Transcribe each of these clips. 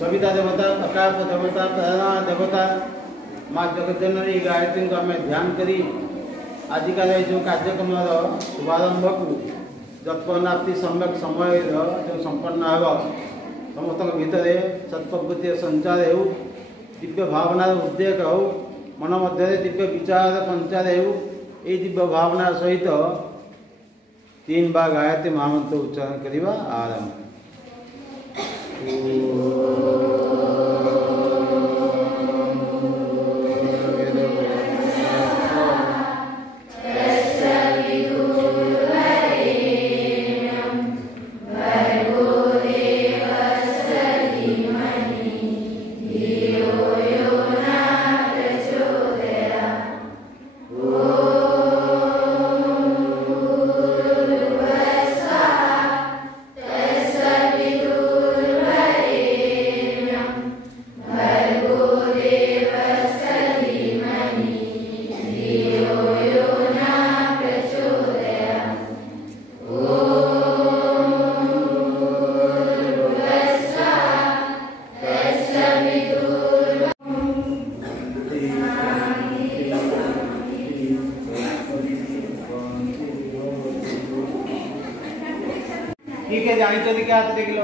सविता देवता, आकाश देवता, प्रेरणा देवता माँ जगज्जननी गायत्री को आम ध्यान करी आजिका जो कार्यक्रम शुभारंभ को जत्पनाप्ति सम्यक समय जो संपन्न हो समस्त भितर सत्प्रवृत्ति संचार हो दिव्य भावनार उद्रेक हो मन मध्य दिव्य विचार संचार हो ये दिव्य भावना सहित 3 बार गायत्री महामंत्र उच्चारण करवा आरंभ। ठीक है जानी क्या हाथ देख लो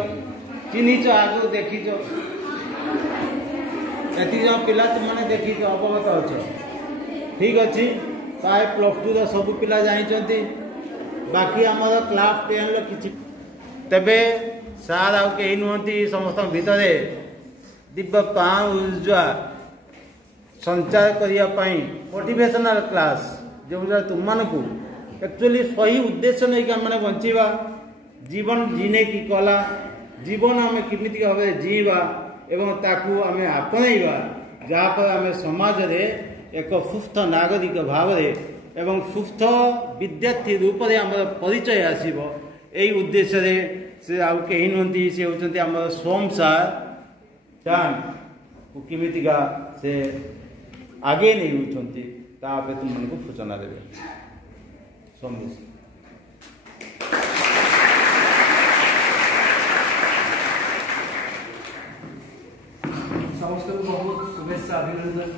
चिन्हीच आगे देखीच एति जो पिला तुमने देखीच अवगत अच्छ ठीक अच्छी प्राय +2 सब पिला जानते बाकी आमर क्लास 10 कि तेबे सार आउ कहीं नुहति समस्त भितर दिव्य प्राण ऊर्जा संचार करने मोटिवेशनल क्लास जो तुम मानू एक्चुअली सही उद्देश्य नहीं कि मैंने बंचीवा जीवन जीने की कला जीवन आम किमित भाव जीवा एवं ताकू आम आपणवा जहाँपर आम समाज रे एक सुस्थ नागरिक भाव एवं सुस्थ विद्यार्थी रूप में आम परिचय आसब यही उद्देश्य रे से आउ कहीं नुहति सी होती आम सोम सार जान किमितिका से आगे नहीं होती तुमको सूचना देवे सोम समस्त को बहुत शुभेच्छा अभिनंदन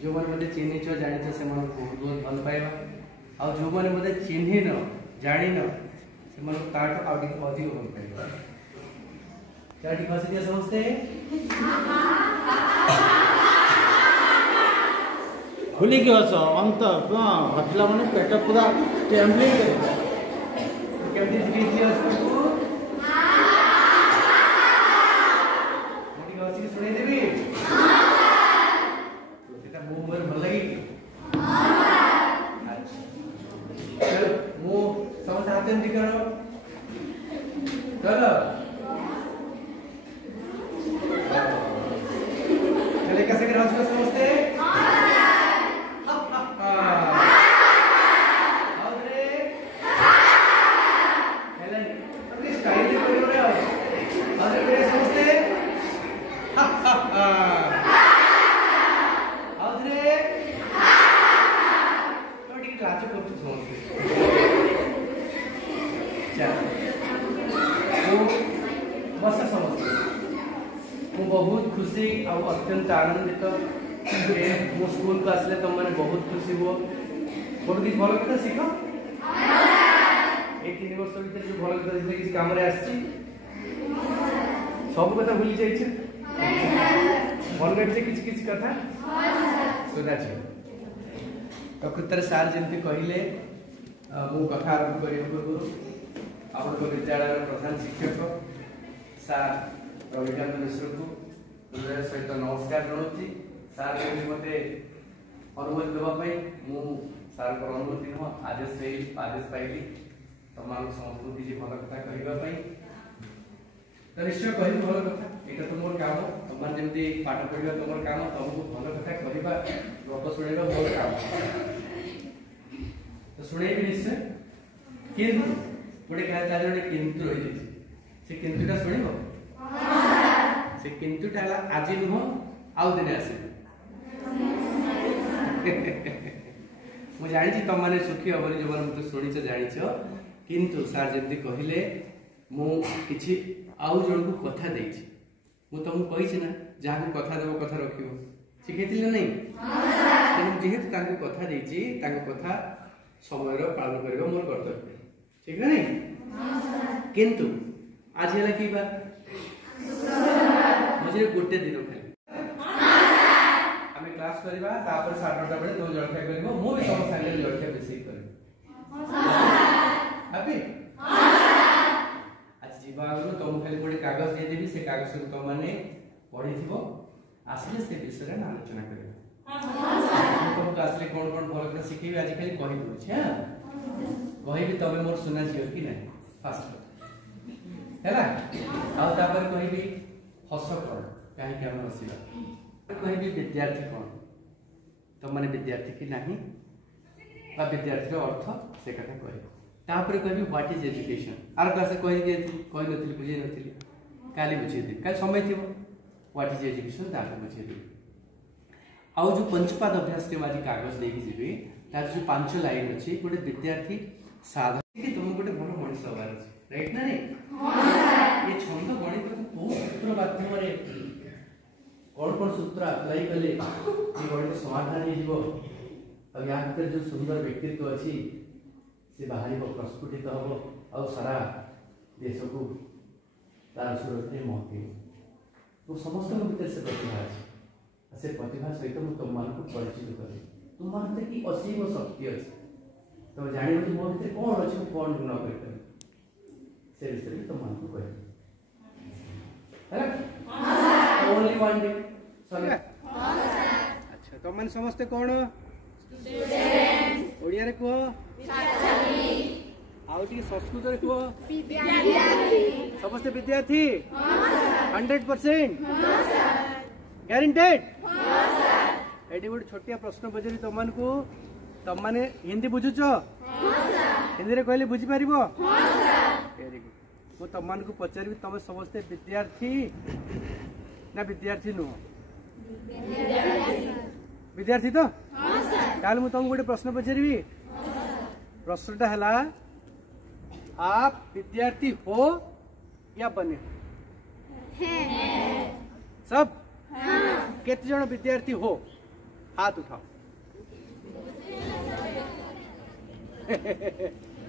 जो मैंने चिन्हिच जानी से बहुत बहुत भल पाइबा आ जो मैंने मत चिन्ह न जान से ताठ अधिक भल पाइबा क्या ठीक हसी दिया समझते खुली की हस अंत हसला मैंने पेट पूरा टेम्पलिंग केमती बहुत खुशी और अत्यंत आनंदित मो स्कूल को आसले तुम मैंने बहुत खुशी हो गोटे भल कथा शिख ये 3 वर्ष भर जो भल कथा किसी कम सब कथा भूली जाइए मन रही किसी कथा सुना प्रकृत सार जमी कहले मु कथा आरंभ करने पूर्व आप विद्यालय प्रधान शिक्षक सार रविकांत मिश्र को हृदय सहित नमस्कार जनाऊँगी सार मत अनुमति देवाई सार अनुमति नुह आदेश पाइली तुम समस्त किसी भल कथा कहवाई तो निश्चय कह भल कथा यहाँ तो मोर काम तुम जमी पाठ पढ़ा तुम काम तुमको भल कथा कहवा गप शुणा मोर काम तो शुणेबी निश्चय किंतु गोटे क्या किंतु रही से किंतुटा शुण से किंतुटा आज नुह आउ दिन आस जानी तुम मैंने सुखी हबनी जो मैंने शुणी जाच किंतु सार जमी कहले मु किछि आउ जन को कथा देछि मु तुमको कही ना जहाँ कथा देव कथा रखियो शिखई ना नहीं तेणु जेहेतु कथा देती कथा समय पालन करने मोर कर्तव्य ठीक ना नहीं किंतु आज है कि मझे गोटे दिन खाली आम क्लास करवा 9:30 बेले तुम जलखिया कर मुझे तुम सागे जलखिया बेस करी आज जीवा आगु तुम खाली गोटे कागज देदेवी से कागज को तुम मैंने पढ़ी आसिले से विषय में आलोचना कर तुमको आसिले कौन कौन भल शिखेबी आज खाली कही दूसरी हाँ कहि तबे मोर सुना झील कि ना फास्ट है आपर कहि हस कौन कहीं आम हसवा कहि विद्यार्थी कौन तुम मैंने विद्यार्थी कि नहीं विद्यार्थी अर्थ से कथा कह कहि व्हाट इज एजुकेशन आर क्लास कही नी बुझे नी काली बुझेदेवी का समय थी व्हाट इज एजुकेशन तार बुझेदेवी आउ जो पंचपाद अभ्यास के आज कागज लेके जी तार जो 5 लाइन अच्छी गोटे विद्यार्थी साधन कि तुम गोटे भल मनीष हबार अच्छे राइट ना नहीं ये छंद गणित को सूत्र माध्यम कौन सूत्र अप्लाई कले गणित समाधान हो या भर जो सुंदर व्यक्तित्व अच्छी से बाहर प्रस्फुटित हम आ सारा देश को तार सुरक्षा महके तो समस्त भीतर से प्रतिभा अच्छे से प्रतिभा सहित मुझे तुम मान परिचित करें तुम मान कि असीम शक्ति अच्छे तुम जान मो भर कौन अच्छे कौन न कर से विषय में तुम मान कह ओनली वन डे अच्छा तुम मैंने समस्ते कौन ओडिया रे कह आउ टी संस्कृत रे कह समस्ते विद्यार्थी 100% ग्यारंटेड एटी गोटे छोटिया प्रश्न पचारि तुम मैंने हिंदी बुझुच हिंदी रे कहले बुझी पारिबो वेरी गुड मु तुम को पचारि तुम समस्ते विद्यार्थी ना विद्यार्थी नुह विद्यार्थी तो ताले मु तुमको गोटे प्रश्न पचारि प्रश्नटा है आप विद्यार्थी हो या बने सब केते जन विद्यार्थी हो हाथ उठाओ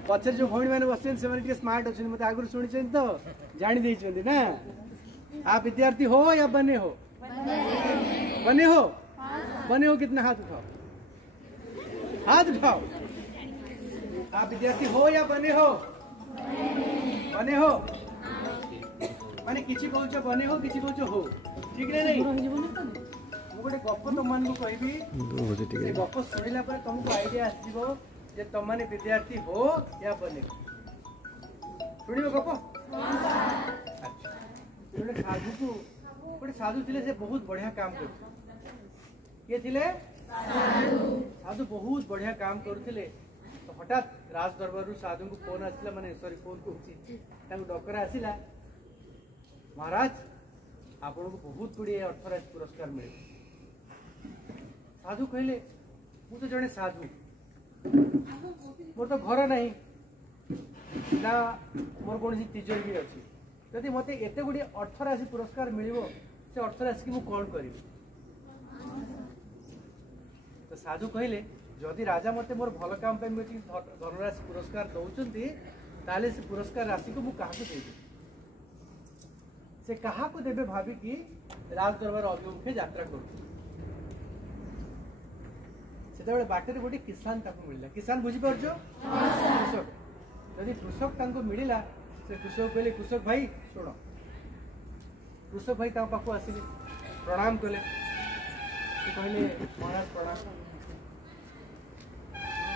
पचर जो भौणी मैंने बस स्मार्ट अच्छे मत आगुरी शुणी तो जानी ना आप विद्यार्थी हो या बने हो बने हो कितना हाथ उठाओ आप विद्यार्थी हो या बने हो माने किसी कहूच बने हो किसी कहूच हो ठीक है नहीं गोटे गप तुम कहि गप शुणिला तुमको आईडिया आसो जे तुम मैंने विद्यार्थी हो या बने शुण गप गोटे साधु को गोटे साधु थे से बहुत बढ़िया काम किए थे साधु बहुत बढ़िया काम करते तो हठात राज दरबार साधु को फोन आसला माने सॉरी फोन को डकरा आसला महाराज आपन को बहुत गुड़िए अर्थराज पुरस्कार मिले साधु कहले मु तो जड़े साधु मोर तो घर नहीं ना मोर कौन तिजोरी भी अच्छी जदि मत एत गुड़िए अर्थराशि पुरस्कार मिल से अर्थराशि की कौन करी तो साधु कहले जदि राजा मते मोर भल काम धनराशि पुरस्कार दौरान ताले से पुरस्कार राशि को मुझे देवी से कहा को देवे भावी कि राज दरबार अभिमुखे यात्रा कर बाटर गोटे किसान मिलला किसान बुझीपार कृषक जदि कृषक मिलला से कृषक कहले कृषक भाई शुण कृषक भाई पाख आसिले प्रणाम कले कहले महाराज प्रणाम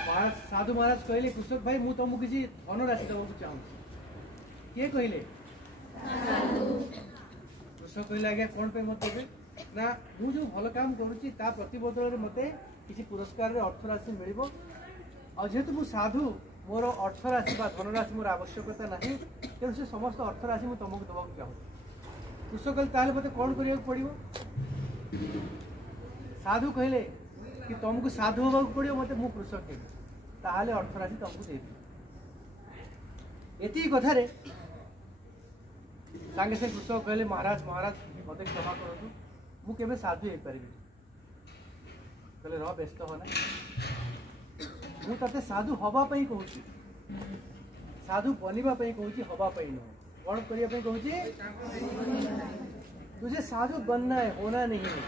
महाराज साधु महाराज कहले कृषक भाई मु तुमको किसी धनराशि देवाक चाहूँ किए कहले कृषक कहले आज्ञा कौन पे मत देवे ना मु जो भल काम करुच्ची ता प्रतिबदल मत किसी पुरस्कार अर्थराशि मिल जेहेतु मु साधु मोर अर्थराशि धनराशि मोर आवश्यकता ना तेणु से समस्त अर्थराशि मुझे तुमको देवाक चाहूँ कृषक कहले मत कौन करा पड़ो साधु कहले कि तुमको साधु होगा पड़ो मत मु कृषक ताले अर्थराशि तुमको देवी एति कथारे सांगे से पुस्तक कहले महाराज महाराज मत क्षमा करूँ मु केबे साधु हो पारि कहले रह व्यस्त होना मु तते साधु हवा पई कहूची साधु बनिबा पई कहूची हवा पई न कौन करिया पई कहूची तुझे साधु बनना है होना नहीं है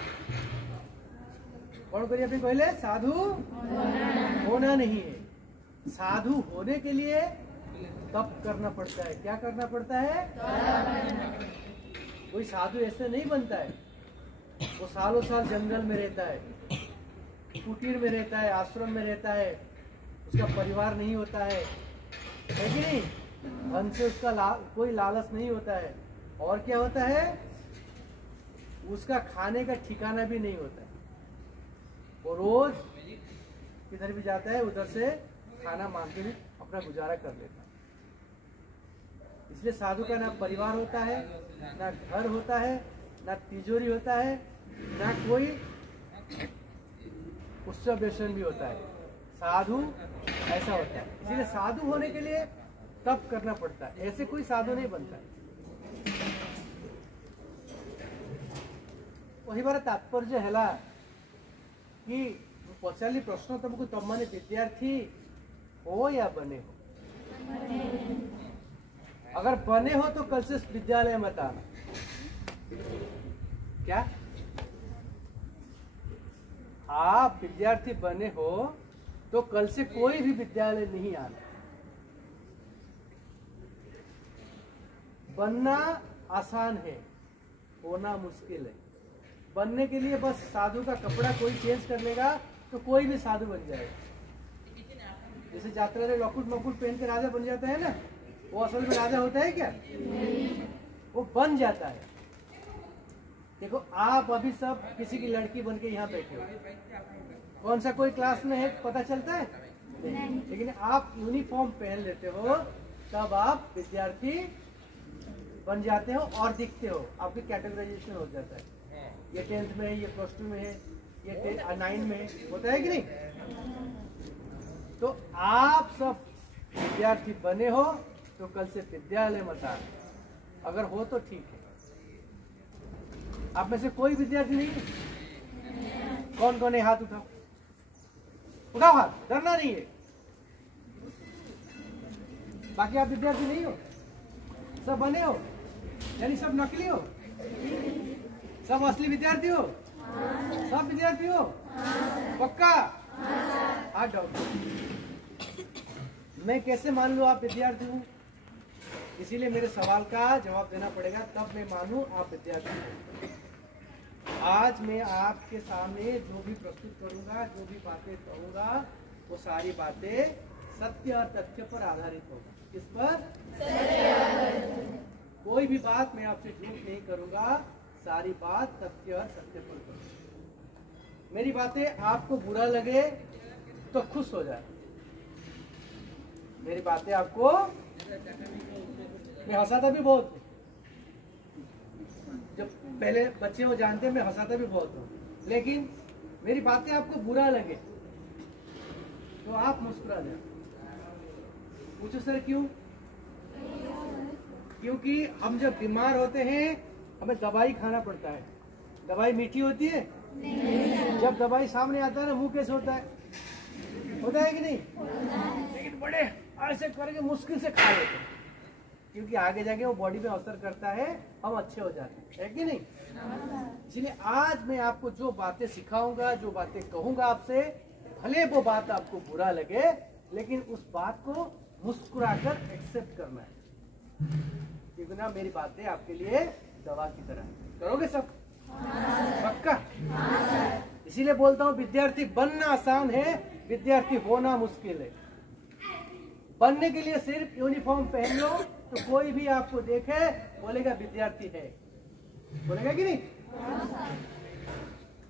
कौन करिया पई कहले साधु होना नहीं है साधु होने के लिए तप करना पड़ता है क्या करना पड़ता है कोई साधु ऐसे नहीं बनता है वो सालों साल जंगल में रहता है कुटीर में रहता है आश्रम में रहता है उसका परिवार नहीं होता है कि नहीं धन से उसका कोई लालच नहीं होता है और क्या होता है उसका खाने का ठिकाना भी नहीं होता है वो रोज किधर भी जाता है उधर से खाना मांग के भी अपना गुजारा कर लेता है इसलिए साधु का ना परिवार होता है ना घर होता है ना तिजोरी होता है ना कोई उत्सव व्यसन भी होता है साधु ऐसा होता है इसलिए साधु होने के लिए तप करना पड़ता है ऐसे कोई साधु नहीं बनता है वही बार तात्पर्य है कि पचारि प्रश्न तुमको तुम मैंने विद्यार्थी हो या बने हो अगर बने हो तो कल से विद्यालय मत आना क्या आप विद्यार्थी बने हो तो कल से कोई भी विद्यालय नहीं आना बनना आसान है होना मुश्किल है बनने के लिए बस साधु का कपड़ा कोई चेंज कर लेगा तो कोई भी साधु बन जाएगा जैसे यात्रा में लकुट मकुट पहन के राजा बन जाता है ना वो असल में राजा होता है क्या वो बन जाता है देखो आप अभी सब किसी की लड़की बन के यहाँ बैठे हो कौन सा कोई क्लास में है पता चलता है लेकिन आप यूनिफॉर्म पहन लेते हो तब आप विद्यार्थी बन जाते हो और दिखते हो आपकी कैटेगराइजेशन हो जाता है ये 10th में है ये +2 में है ये 9 में है होता है कि नहीं तो आप सब विद्यार्थी बने हो तो कल से विद्यालय मत आना अगर हो तो ठीक है आप में से कोई विद्यार्थी नहीं है कौन कौन है हाथ उठाओ उठाओ हाथ डरना नहीं है बाकी आप विद्यार्थी नहीं हो सब बने हो यानी सब नकली हो सब असली विद्यार्थी हो सब विद्यार्थी हो पक्का हाथ डाउन मैं कैसे मान लूं आप विद्यार्थी हूं इसीलिए मेरे सवाल का जवाब देना पड़ेगा तब मैं मानूं आप विद्यार्थी हो आज मैं आपके सामने जो भी प्रस्तुत करूंगा जो भी बातें कहूंगा वो सारी बातें सत्य और तथ्य पर आधारित होगा किस पर कोई भी बात मैं आपसे झूठ नहीं करूंगा सारी बात तथ्य और सत्य पर करूंगा मेरी बातें आपको बुरा लगे तो खुश हो जाए मेरी बातें आपको मैं हंसाता भी बहुत हूँ जब पहले बच्चे वो जानते हैं मैं हंसाता भी बहुत हूँ लेकिन मेरी बातें आपको बुरा लगे तो आप मुस्कुरा जाए पूछो सर क्यों क्योंकि हम जब बीमार होते हैं हमें दवाई खाना पड़ता है दवाई मीठी होती है जब दवाई सामने आता है ना मुंह कैसे होता है कि नहीं लेकिन बड़े ऐसे करके मुश्किल से खा लेते हैं क्योंकि आगे जाके वो बॉडी में असर करता है हम अच्छे हो जाते हैं कि नहीं इसलिए आज मैं आपको जो बातें सिखाऊंगा जो बातें कहूंगा आपसे भले वो बात आपको बुरा लगे लेकिन उस बात को मुस्कुराकर एक्सेप्ट करना है क्योंकि ना मेरी बातें आपके लिए दवा की तरह है करोगे सब पक्का इसीलिए बोलता हूँ विद्यार्थी बनना आसान है विद्यार्थी होना मुश्किल है बनने के लिए सिर्फ यूनिफॉर्म पहन लो तो कोई भी आपको देखे बोलेगा विद्यार्थी है बोलेगा कि नहीं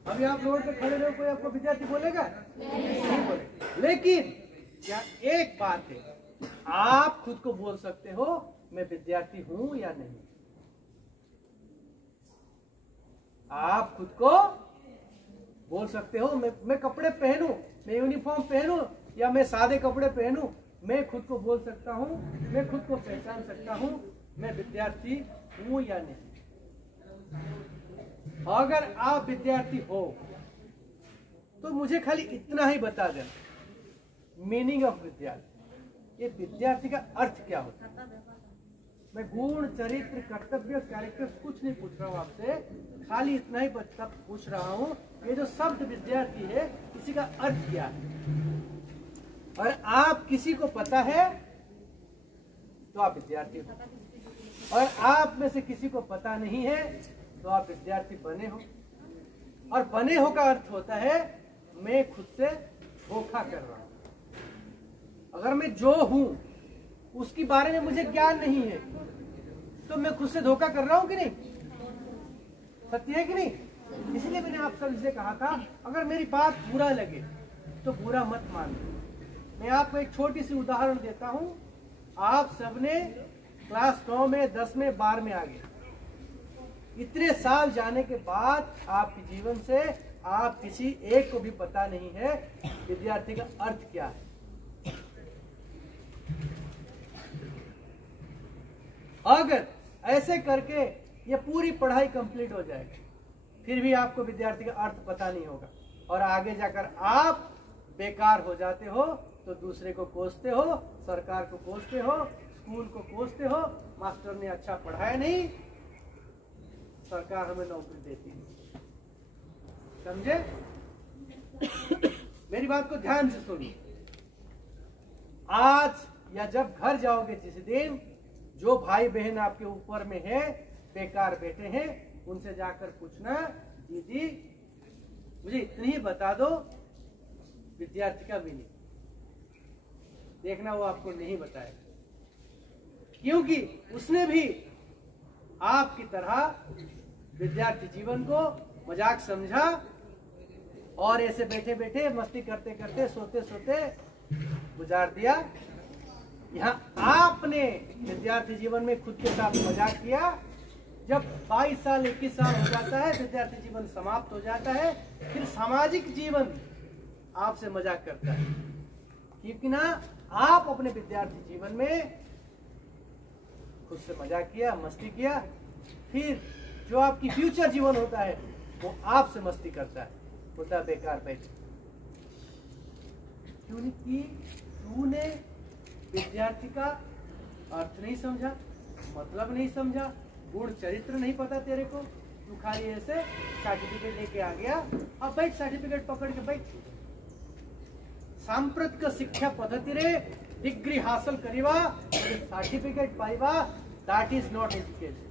अभी आप रोड पे खड़े रहो कोई आपको विद्यार्थी बोलेगा नहीं बोलेगा लेकिन क्या एक बात है आप खुद को बोल सकते हो मैं विद्यार्थी हूं या नहीं आप खुद को बोल सकते हो मैं कपड़े पहनूं मैं यूनिफॉर्म पहनूं या मैं सादे कपड़े पहनूं मैं खुद को बोल सकता हूं मैं खुद को पहचान सकता हूं मैं विद्यार्थी हूं या नहीं। अगर आप विद्यार्थी हो तो मुझे खाली इतना ही बता दें, मीनिंग ऑफ विद्यार्थी, ये विद्यार्थी का अर्थ क्या होता है। मैं गुण, चरित्र, कर्तव्य, कैरेक्टर कुछ नहीं पूछ रहा हूँ आपसे, खाली इतना ही पूछ रहा हूँ, ये जो शब्द विद्यार्थी है इसी का अर्थ क्या है। और आप किसी को पता है तो आप विद्यार्थी हो, और आप में से किसी को पता नहीं है तो आप विद्यार्थी बने हो। और बने हो का अर्थ होता है मैं खुद से धोखा कर रहा हूं। अगर मैं जो हूं उसके बारे में मुझे ज्ञान नहीं है तो मैं खुद से धोखा कर रहा हूं कि नहीं? सत्य है कि नहीं? इसलिए मैंने आप सबसे कहा था, अगर मेरी बात बुरा लगे तो बुरा मत मानो। मैं आपको एक छोटी सी उदाहरण देता हूं। आप सबने क्लास 9 में, 10 में, 12 में आ गए, इतने साल जाने के बाद आपके जीवन से आप किसी एक को भी पता नहीं है विद्यार्थी का अर्थ क्या है। अगर ऐसे करके ये पूरी पढ़ाई कंप्लीट हो जाएगी, फिर भी आपको विद्यार्थी का अर्थ पता नहीं होगा, और आगे जाकर आप बेकार हो जाते हो तो दूसरे को कोसते हो, सरकार को कोसते हो, स्कूल को कोसते हो, मास्टर ने अच्छा पढ़ाया नहीं, सरकार हमें नौकरी देती है। समझे? मेरी बात को ध्यान से सुनिए। आज या जब घर जाओगे जिस दिन, जो भाई बहन आपके ऊपर में है, बेकार बैठे हैं, उनसे जाकर पूछना, दीदी मुझे इतनी ही बता दो विद्यार्थी का मीनिंग। देखना वो आपको नहीं बताएगा, क्योंकि उसने भी आपकी तरह विद्यार्थी जीवन को मजाक समझा और ऐसे बैठे बैठे मस्ती करते करते सोते सोते गुजार दिया। यहाँ आपने विद्यार्थी जीवन में खुद के साथ मजाक किया। जब 22 साल 21 साल हो जाता है, विद्यार्थी जीवन समाप्त हो जाता है, फिर सामाजिक जीवन आपसे मजाक करता है, क्योंकि ना आप अपने विद्यार्थी जीवन में खुद से मजाक किया, मस्ती किया, फिर जो आपकी फ्यूचर जीवन होता है वो आपसे मस्ती करता है, होता बेकार बैठे। क्योंकि तूने विद्यार्थी का अर्थ नहीं समझा, मतलब नहीं समझा, गुण चरित्र नहीं पता तेरे को, तू खाली ऐसे सर्टिफिकेट लेके आ गया। अब बैठ, सर्टिफिकेट पकड़ के बैठ। सांप्रतिक शिक्षा पद्धति रे डिग्री हासिल करिवा, सर्टिफिकेट पाइबा, दैट इज नॉट एजुकेशन।